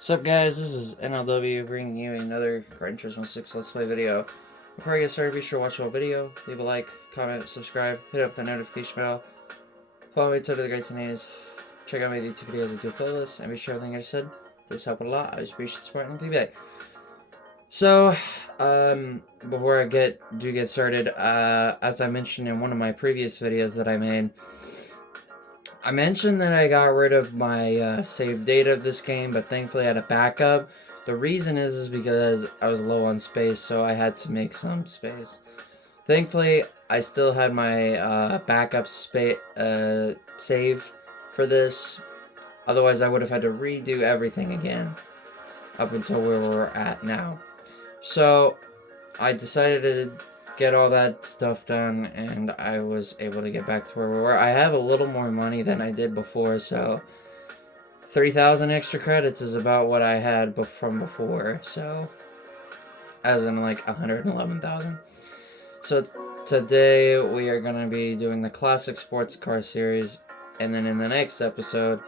What's up, guys? This is NLW bringing you another Gran Turismo 6 Let's Play video. Before I get started, be sure to watch the whole video, leave a like, comment, subscribe, hit up the notification bell, follow me to the greats and A's, check out my YouTube videos and do a playlist, and be sure everything I just said does help a lot. I just appreciate support and feedback. So, before I get started, as I mentioned in one of my previous videos that I made, I mentioned that I got rid of my save data of this game, but thankfully I had a backup. The reason is because I was low on space, so I had to make some space. Thankfully, I still had my backup save for this. Otherwise, I would have had to redo everything again up until where we're at now. So, I decided to get all that stuff done, and I was able to get back to where we were. I have a little more money than I did before, so 3,000 extra credits is about what I had from before, so as in like 111,000. So today we are going to be doing the classic sports car series, and then in the next episode,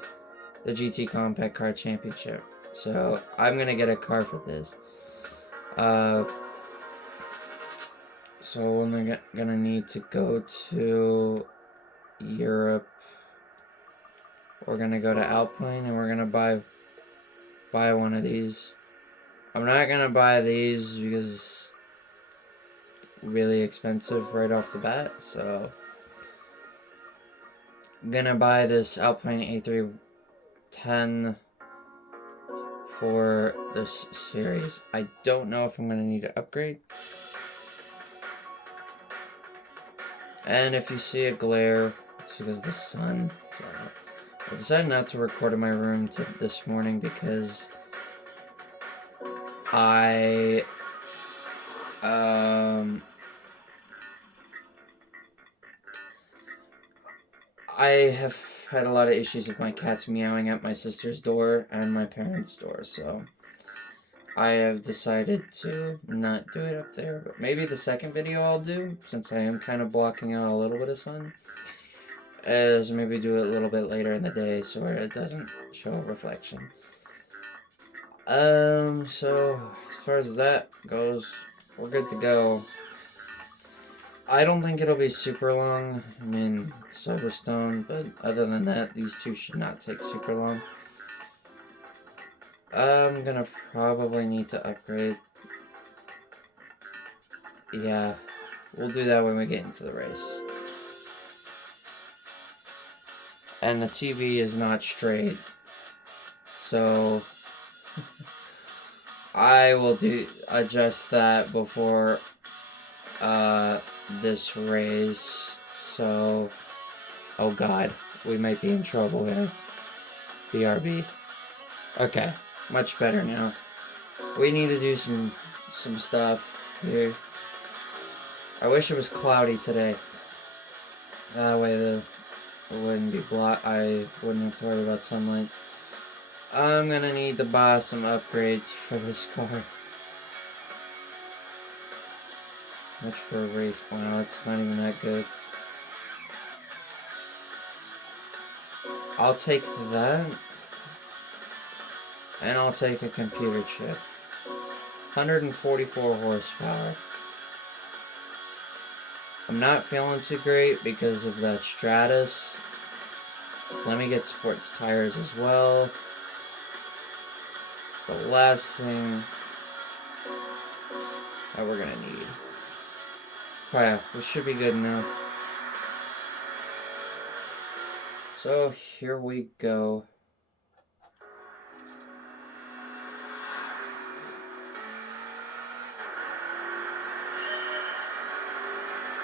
the GT Compact Car Championship. So I'm going to get a car for this. So we're gonna need to go to Europe. We're gonna go to Alpine and we're gonna buy one of these. I'm not gonna buy these because really expensive right off the bat, so I'm gonna buy this Alpine A310 for this series. I don't know if I'm gonna need to upgrade. And if you see a glare, it's because of the sun. So I decided not to record in my room this morning because I have had a lot of issues with my cats meowing at my sister's door and my parents' door, so I have decided to not do it up there. But maybe the second video I'll do, since I am kind of blocking out a little bit of sun, is maybe do it a little bit later in the day so it doesn't show a reflection. So as far as that goes, we're good to go. I don't think it'll be super long. I mean, Silverstone, but other than that, these two should not take super long. I'm gonna probably need to upgrade. Yeah, we'll do that when we get into the race. And the TV is not straight, so I will adjust that before this race. So, oh god, we might be in trouble here. BRB. Okay, much better now. We need to do some stuff here. I wish it was cloudy today. That way it wouldn't be I wouldn't have to worry about sunlight. I'm gonna need to buy some upgrades for this car. Much for a race. Wow, it's not even that good. I'll take that. And I'll take a computer chip. 144 horsepower. I'm not feeling too great because of that Stratus. Let me get sports tires as well. It's the last thing that we're gonna need. Oh yeah, we should be good now. So here we go.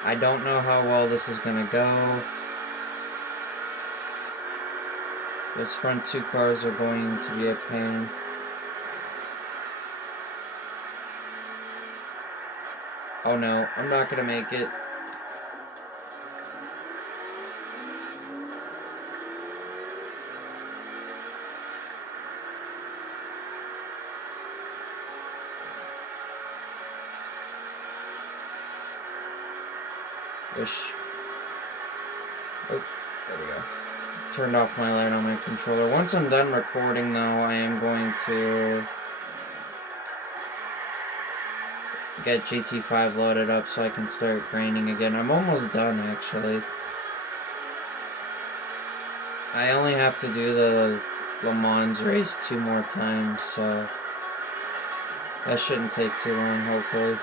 I don't know how well this is gonna go. Those front two cars are going to be a pain. Oh no, I'm not gonna make it. Wish. Oh, there we go. turned off my light on my controller. Once I'm done recording, though, I am going to get GT5 loaded up so I can start grinding again. I'm almost done, actually. I only have to do the Le Mans race 2 more times, so that shouldn't take too long, hopefully.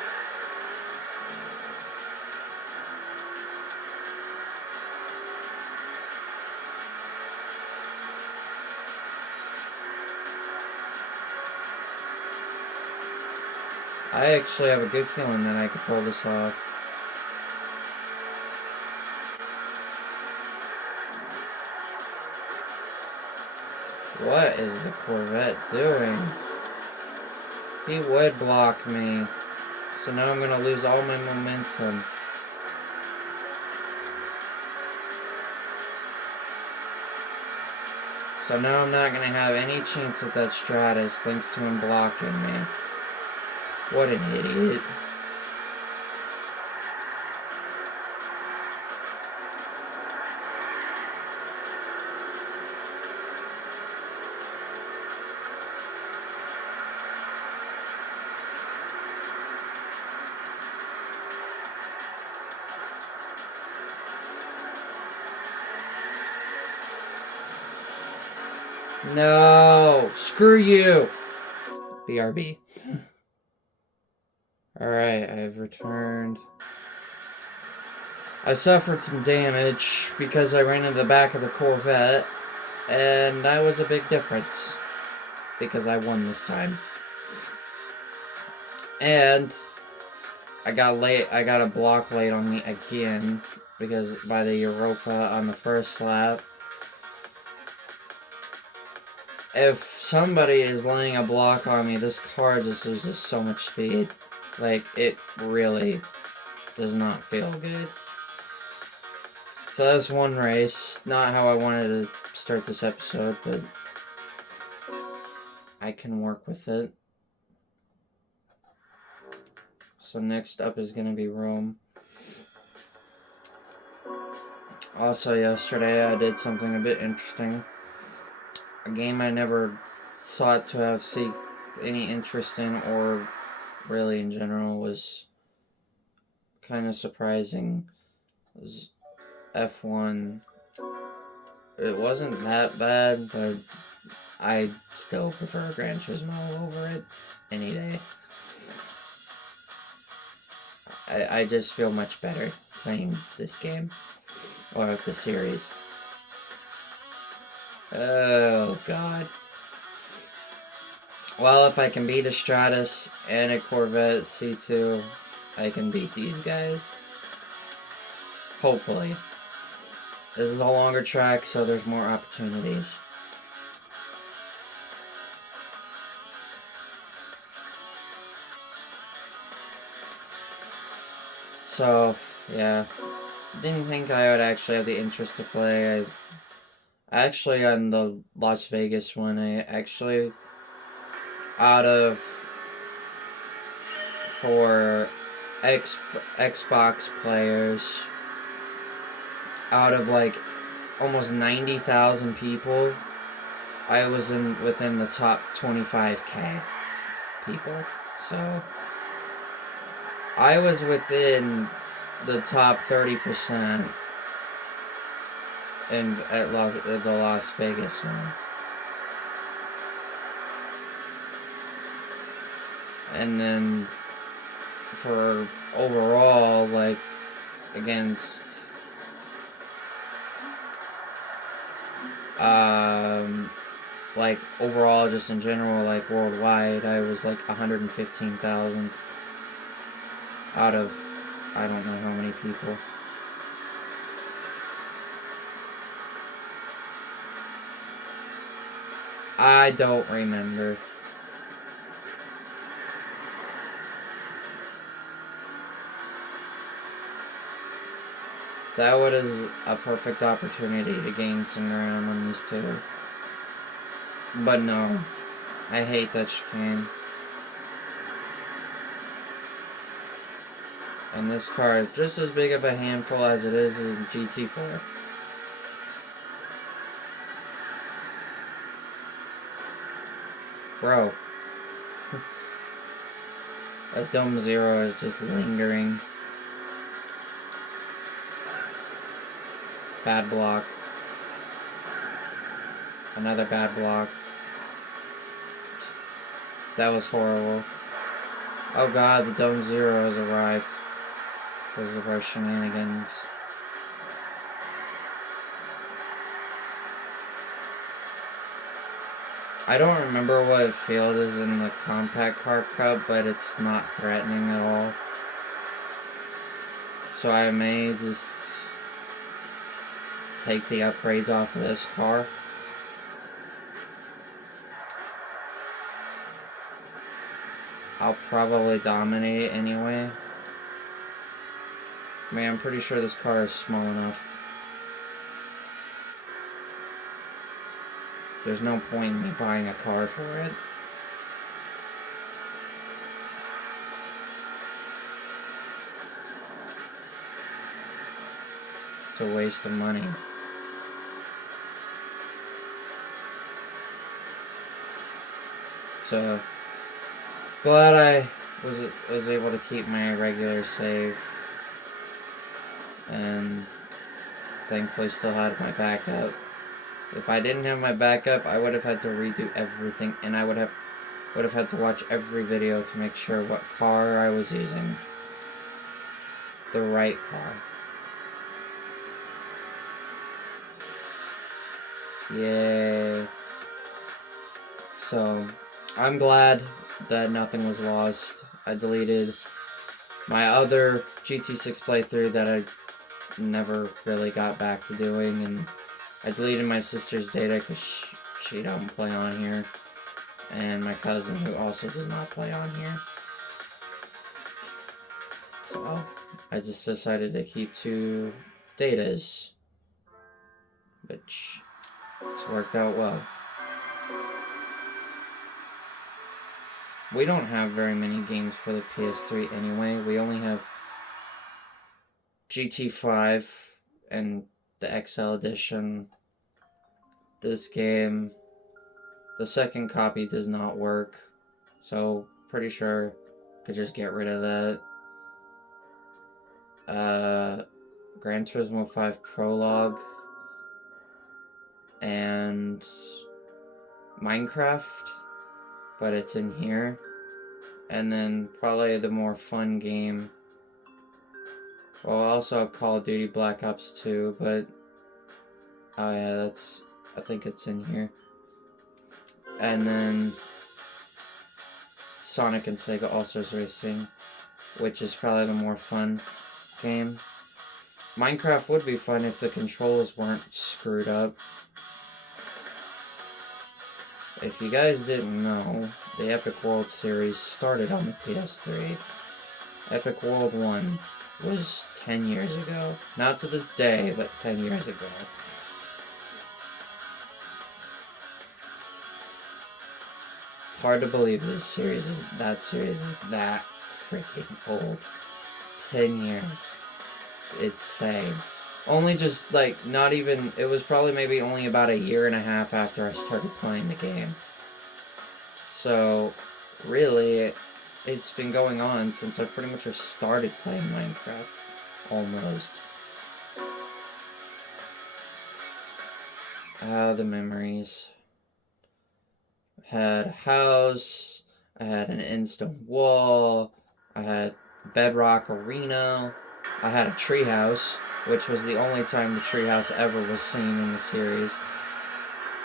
I actually have a good feeling that I could pull this off. What is the Corvette doing? He would block me. So now I'm gonna lose all my momentum. So now I'm not gonna have any chance at that Stratus thanks to him blocking me. What an idiot. No! Screw you! BRB. Alright, I've returned. I suffered some damage because I ran into the back of the Corvette, and that was a big difference because I won this time. And I got a block late on me again because by the Europa on the first lap. If somebody is laying a block on me, this car just loses so much speed. Like, it really does not feel good. So that's one race. Not how I wanted to start this episode, but I can work with it. So next up is going to be Rome. Also, yesterday I did something a bit interesting. A game I never sought to have any interest in, or really in general, was kind of surprising. It was F1. It wasn't that bad, but I still prefer Gran Turismo over it any day. I just feel much better playing this game, or the series. Oh, God. Well, if I can beat a Stratus and a Corvette C2, I can beat these guys. Hopefully. This is a longer track, so there's more opportunities. So, yeah. Didn't think I would actually have the interest to play. Actually, on the Las Vegas one, for Xbox players, out of like almost 90,000 people, I was within the top 25k people. So I was within the top 30% at the Las Vegas one. And then for overall, like, against like overall, just in general, like worldwide, I was like 115,000 out of I don't know how many people. I don't remember. That was a perfect opportunity to gain some ground on these two. But no, I hate that chicane. And this car is just as big of a handful as it is in GT4. Bro. That Dome Zero is just lingering. Bad block. Another bad block. That was horrible. Oh god, the Dome Zero has arrived. Because of our shenanigans. I don't remember what field is in the Compact Car Cup, but it's not threatening at all. So I may just take the upgrades off of this car. I'll probably dominate it anyway. I mean, I'm pretty sure this car is small enough. There's no point in me buying a car for it. It's a waste of money. So, glad I was able to keep my regular save. And thankfully still had my backup. If I didn't have my backup, I would have had to redo everything, and I would have had to watch every video to make sure what car I was using. The right car. Yay. So, I'm glad that nothing was lost. I deleted my other GT6 playthrough that I never really got back to doing, and I deleted my sister's data because she don't play on here, and my cousin who also does not play on here. So I just decided to keep 2 datas, which it's worked out well. We don't have very many games for the PS3 anyway. We only have GT5 and the XL edition. This game, the second copy does not work, so pretty sure I could just get rid of that. Gran Turismo 5 Prologue and Minecraft, but it's in here. And then probably the more fun game. Well, I also have Call of Duty Black Ops 2, but oh yeah, I think it's in here. And then Sonic and Sega All-Stars Racing, which is probably the more fun game. Minecraft would be fun if the controls weren't screwed up. If you guys didn't know, the Epic World series started on the PS3. Epic World 1 was 10 years ago. Not to this day, but 10 years ago. It's hard to believe that series is that freaking old. 10 years. It's insane. Only just, like, not even... It was probably maybe only about a year and a half after I started playing the game. So, really, it's been going on since I pretty much started playing Minecraft. Almost. Ah, the memories. I had a house. I had an instant wall. I had Bedrock Arena. I had a treehouse, which was the only time the treehouse ever was seen in the series.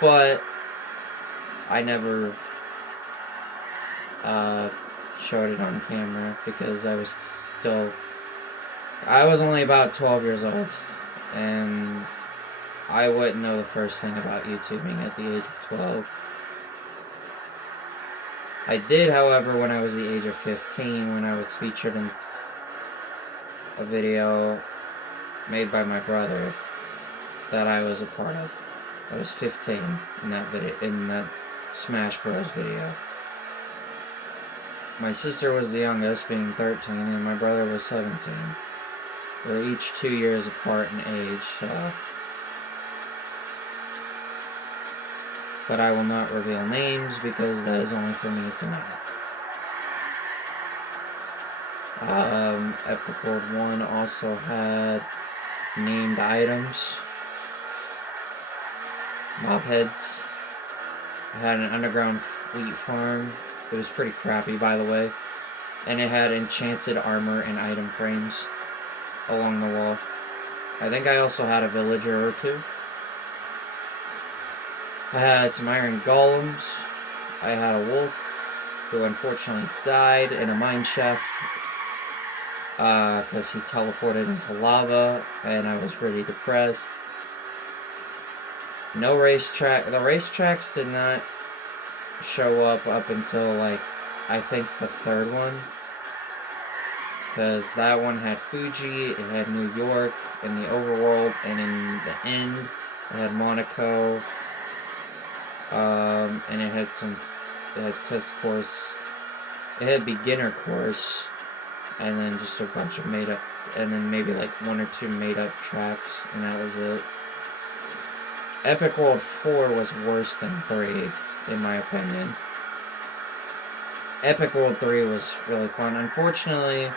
But I never showed it on camera because I was only about 12 years old, and I wouldn't know the first thing about YouTubing at the age of 12. I did, however, when I was the age of 15, when I was featured in a video made by my brother that I was a part of. I was 15 in that video, in that Smash Bros. Video. My sister was the youngest, being 13, and my brother was 17. We're each 2 years apart in age, so... but I will not reveal names because that is only for me to know. Epic World 1 also had named items. Mob heads. It had an underground wheat farm. It was pretty crappy, by the way. And it had enchanted armor and item frames along the wall. I think I also had a villager or two. I had some iron golems. I had a wolf who unfortunately died in a mine shaft because he teleported into lava, and I was pretty depressed. No racetrack. The racetracks did not show up until, like, I think the third one. Because that one had Fuji, it had New York in the overworld, and in the end, it had Monaco. And it had test course. It had beginner course, and then just a bunch of made up, and then maybe like 1 or 2 made up tracks, and that was it. Epic World 4 was worse than 3, in my opinion. Epic World 3 was really fun. Unfortunately,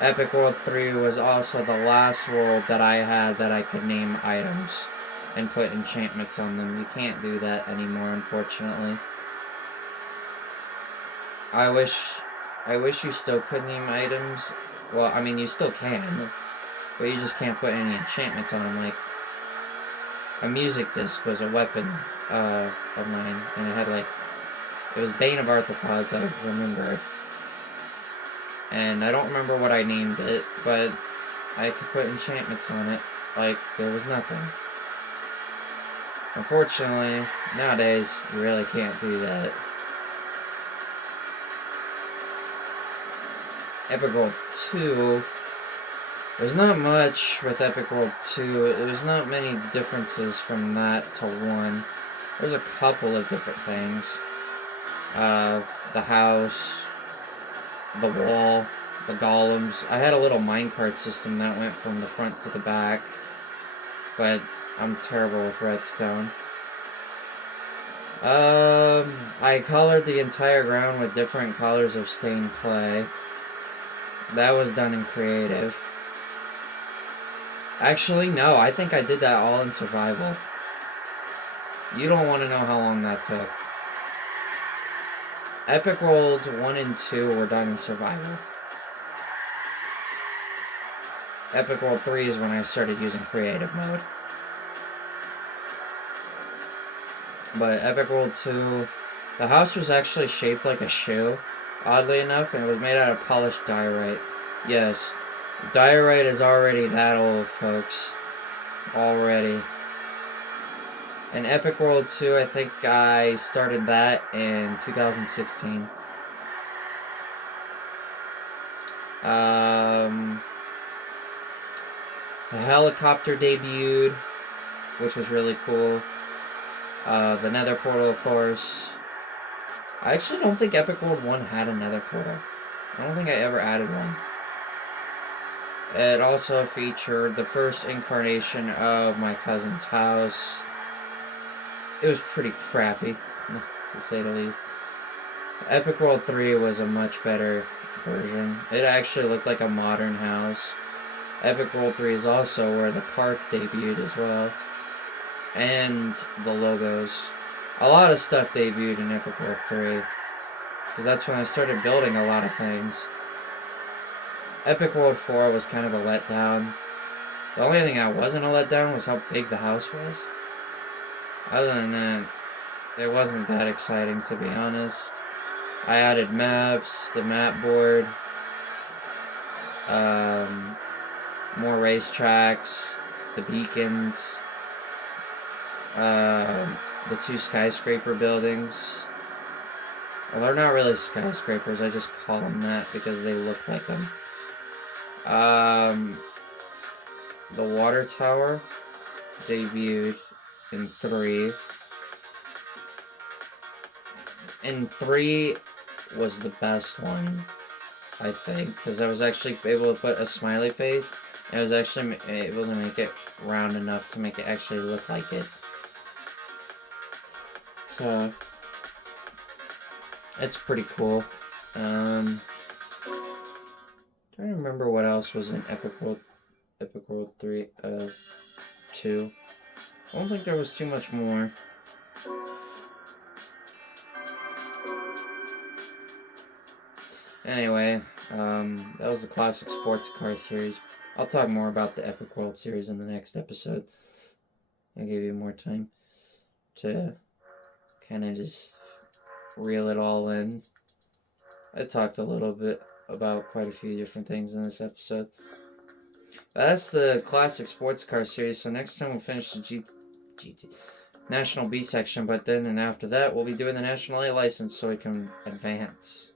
Epic World 3 was also the last world that I had that I could name items and put enchantments on them. You can't do that anymore, unfortunately. I wish you still could name items. Well, I mean, you still can, but you just can't put any enchantments on them. Like, a music disc was a weapon of mine, and it had, like, it was Bane of Arthropods, I remember. And I don't remember what I named it, but I could put enchantments on it like there was nothing. Unfortunately, nowadays, you really can't do that. Epic World 2, there's not much with Epic World 2. There's not many differences from that to 1. There's a couple of different things. The house, the wall, the golems. I had a little minecart system that went from the front to the back, but I'm terrible with redstone. I colored the entire ground with different colors of stained clay. That was done in creative. Actually, no, I think I did that all in survival. You don't want to know how long that took. Epic Worlds 1 and 2 were done in survival. Epic World 3 is when I started using creative mode. But Epic World 2, the house was actually shaped like a shoe, oddly enough, and it was made out of polished diorite. Yes, diorite is already that old, folks. Already. And Epic World 2, I think I started that in 2016. The helicopter debuted, which was really cool. The Nether portal, of course. I actually don't think Epic World 1 had a Nether portal. I don't think I ever added one. It also featured the first incarnation of my cousin's house. It was pretty crappy, to say the least. Epic World 3 was a much better version. It actually looked like a modern house. Epic World 3 is also where the park debuted as well. And the logos. A lot of stuff debuted in Epic World 3. Because that's when I started building a lot of things. Epic World 4 was kind of a letdown. The only thing I wasn't a letdown was how big the house was. Other than that, it wasn't that exciting, to be honest. I added maps, the map board, more racetracks, the beacons, the 2 skyscraper buildings. Well, they're not really skyscrapers, I just call them that because they look like them. The water tower debuted in 3. And 3 was the best one, I think, because I was actually able to put a smiley face, and I was actually able to make it round enough to make it actually look like it. it's pretty cool. Trying to remember what else was in Epic World 2. I don't think there was too much more. Anyway, that was the classic sports car series. I'll talk more about the Epic World series in the next episode. I'll give you more time to kind of just reel it all in. I talked a little bit about quite a few different things in this episode. That's the classic sports car series, so next time we'll finish the GT National B section, but then and after that we'll be doing the National A license so we can advance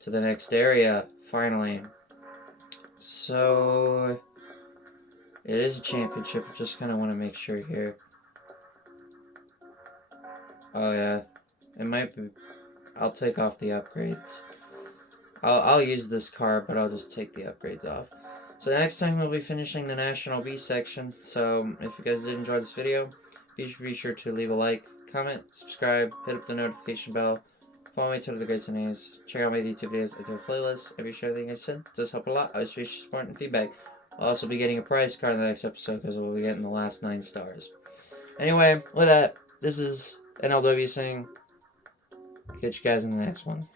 to the next area, finally. So, it is a championship, I just kind of want to make sure here. Oh yeah, it might be, I'll take off the upgrades. I'll use this car, but I'll just take the upgrades off. So next time we'll be finishing the National B section. So if you guys did enjoy this video, be sure to leave a like, comment, subscribe, hit up the notification bell, follow me to the greats and A's, check out my YouTube videos at their playlist, and be sure everything I said does help a lot. I appreciate your support and feedback. I'll also be getting a prize card in the next episode because we'll be getting the last 9 stars. Anyway, with that, this is NLW saying, catch you guys in the next one.